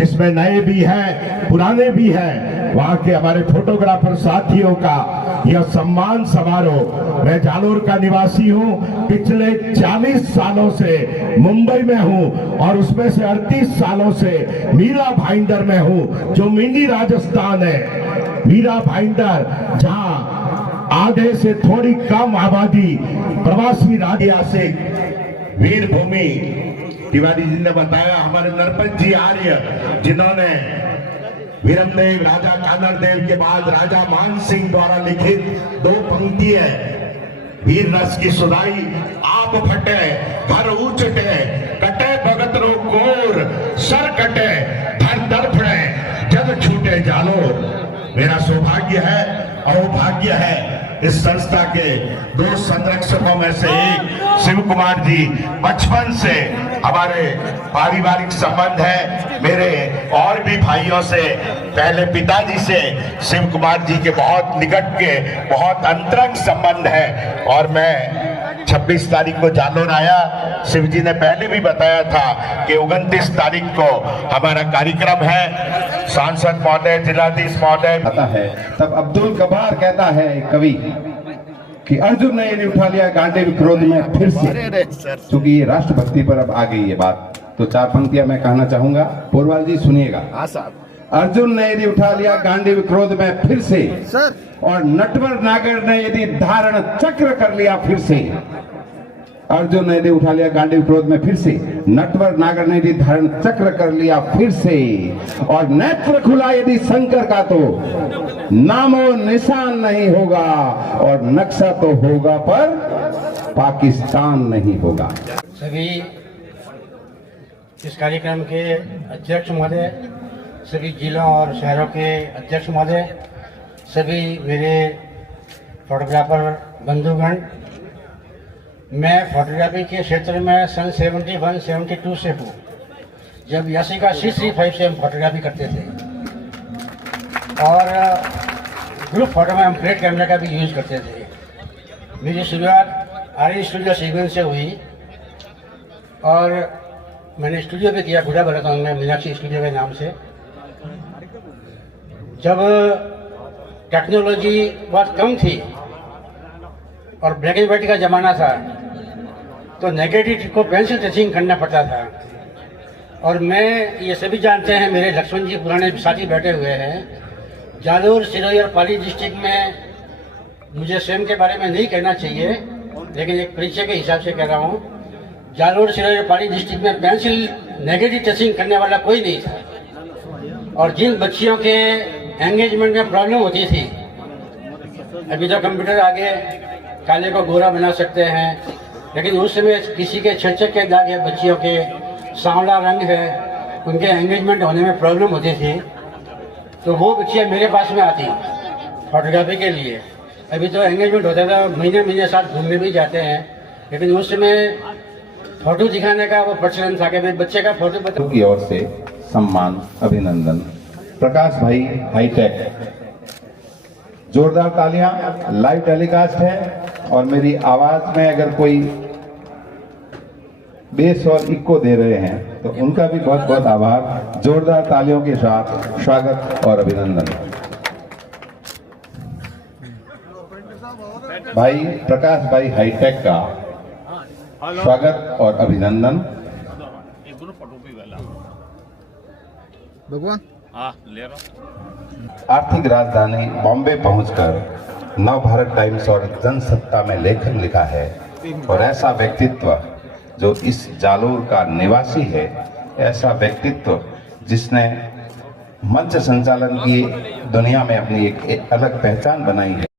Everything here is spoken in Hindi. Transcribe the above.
जिसमें नए भी हैं, पुराने भी हैं। वहां के हमारे फोटोग्राफर साथियों का यह सम्मान समारोह। मैं जालोर का निवासी हूं, पिछले 40 सालों से मुंबई में हूं और उसमें से 38 सालों से मीरा भाईंदर में हूं, जो मिनी राजस्थान है। मीरा भाईंदर जहां आधे से थोड़ी कम आबादी प्रवासी ऐतिहासिक वीरभूमि। तिवारी जी ने बताया, हमारे नरपत जी आर्य जिन्होंने वीरमदेव राजा कानरदेव के बाद राजा मान सिंह द्वारा लिखित 2 पंक्ति है, वीर रस की सुधाई आप फटे घर ऊंचटे कटे भगत रो कोर सर कटे धर तड़फड़े जग छूटे जालोर। मेरा सौभाग्य है, अहोभाग्य है इस संस्था के 2 संरक्षकों में से एक शिव कुमार जी, बचपन से हमारे पारिवारिक संबंध है। मेरे और भी भाइयों से, पहले पिताजी से शिव कुमार जी के बहुत निकट के बहुत अंतरंग संबंध है। और मैं 26 तारीख को जालोर आया। शिव जी ने पहले भी बताया था कि 29 तारीख को हमारा कार्यक्रम है। सांसद महोदय, जिलाधीश महोदय आता है, तब अब्दुल कबार कहता है कवि कि अर्जुन ने यदि उठा लिया गांडे क्रोध में फिर से। क्योंकि ये राष्ट्रभक्ति पर अब आ गई ये बात, तो 4 पंक्तियां मैं कहना चाहूंगा। पोरवाल जी सुनिएगा। अर्जुन ने यदि उठा लिया गांडीव क्रोध में फिर से, और नटवर नागर ने यदि धारण चक्र कर लिया फिर से। अर्जुन ने यदि उठा लिया गांडीव क्रोध में फिर से, नटवर नागर ने यदि धारण चक्र कर लिया फिर से, और नेत्र खुला यदि शंकर का तो नामो निशान नहीं होगा, और नक्शा तो होगा पर पाकिस्तान नहीं होगा। सभी इस कार्यक्रम के अध्यक्ष महोदय, सभी जिलों और शहरों के अध्यक्ष महोदय, सभी मेरे फोटोग्राफर बंधुगण, मैं फोटोग्राफी के क्षेत्र में सन 71-72 से हूँ, जब यासिका C35 से हम फोटोग्राफी करते थे। और ग्रुप फोटो में हम फ्लैट कैमरा का भी यूज़ करते थे। मेरी शुरुआत आर्य स्टूडियो सीक्वेंस से हुई और मैंने स्टूडियो भी किया गुड़ा बरातौन में, मीनाक्षी स्टूडियो के नाम से। जब टेक्नोलॉजी बहुत कम थी और ब्लैक एंड व्हाइट का ज़माना था, तो नेगेटिव को पेंसिल टचिंग करना पड़ता था। और मैं, ये सभी जानते हैं, मेरे लक्ष्मण जी पुराने साथी बैठे हुए हैं, जालोर, सिरोही और पाली डिस्ट्रिक्ट में, मुझे स्वयं के बारे में नहीं कहना चाहिए लेकिन एक परिचय के हिसाब से कह रहा हूँ, जालोर, सिरोही और पाली डिस्ट्रिक्ट में पेंसिल नेगेटिव टचिंग करने वाला कोई नहीं था। और जिन बच्चियों के एंगेजमेंट में प्रॉब्लम होती थी, अभी तो कंप्यूटर आगे काले को गोरा बना सकते हैं, लेकिन उस समय किसी के छचक के दाग है, बच्चियों के सांवला रंग है, उनके एंगेजमेंट होने में प्रॉब्लम होती थी, तो वो बच्चियाँ मेरे पास में आती फोटोग्राफी के लिए। अभी तो एंगेजमेंट होता था, महीने महीने साथ घूमने भी जाते हैं, लेकिन उस समय फोटो दिखाने का वो प्रचलन था कि बच्चे का फोटो बता। की ओर से सम्मान, अभिनंदन। प्रकाश भाई हाईटेक, जोरदार तालियां। लाइव टेलीकास्ट है और मेरी आवाज में अगर कोई बेस और इको दे रहे हैं तो उनका भी बहुत बहुत आभार। जोरदार तालियों के साथ स्वागत और अभिनंदन। भाई प्रकाश भाई हाईटेक का स्वागत और अभिनंदन। भगवान आर्थिक राजधानी बॉम्बे पहुंचकर नव भारत टाइम्स और जनसत्ता में लेखन लिखा है, और ऐसा व्यक्तित्व जो इस जालोर का निवासी है, ऐसा व्यक्तित्व जिसने मंच संचालन की दुनिया में अपनी एक अलग पहचान बनाई है।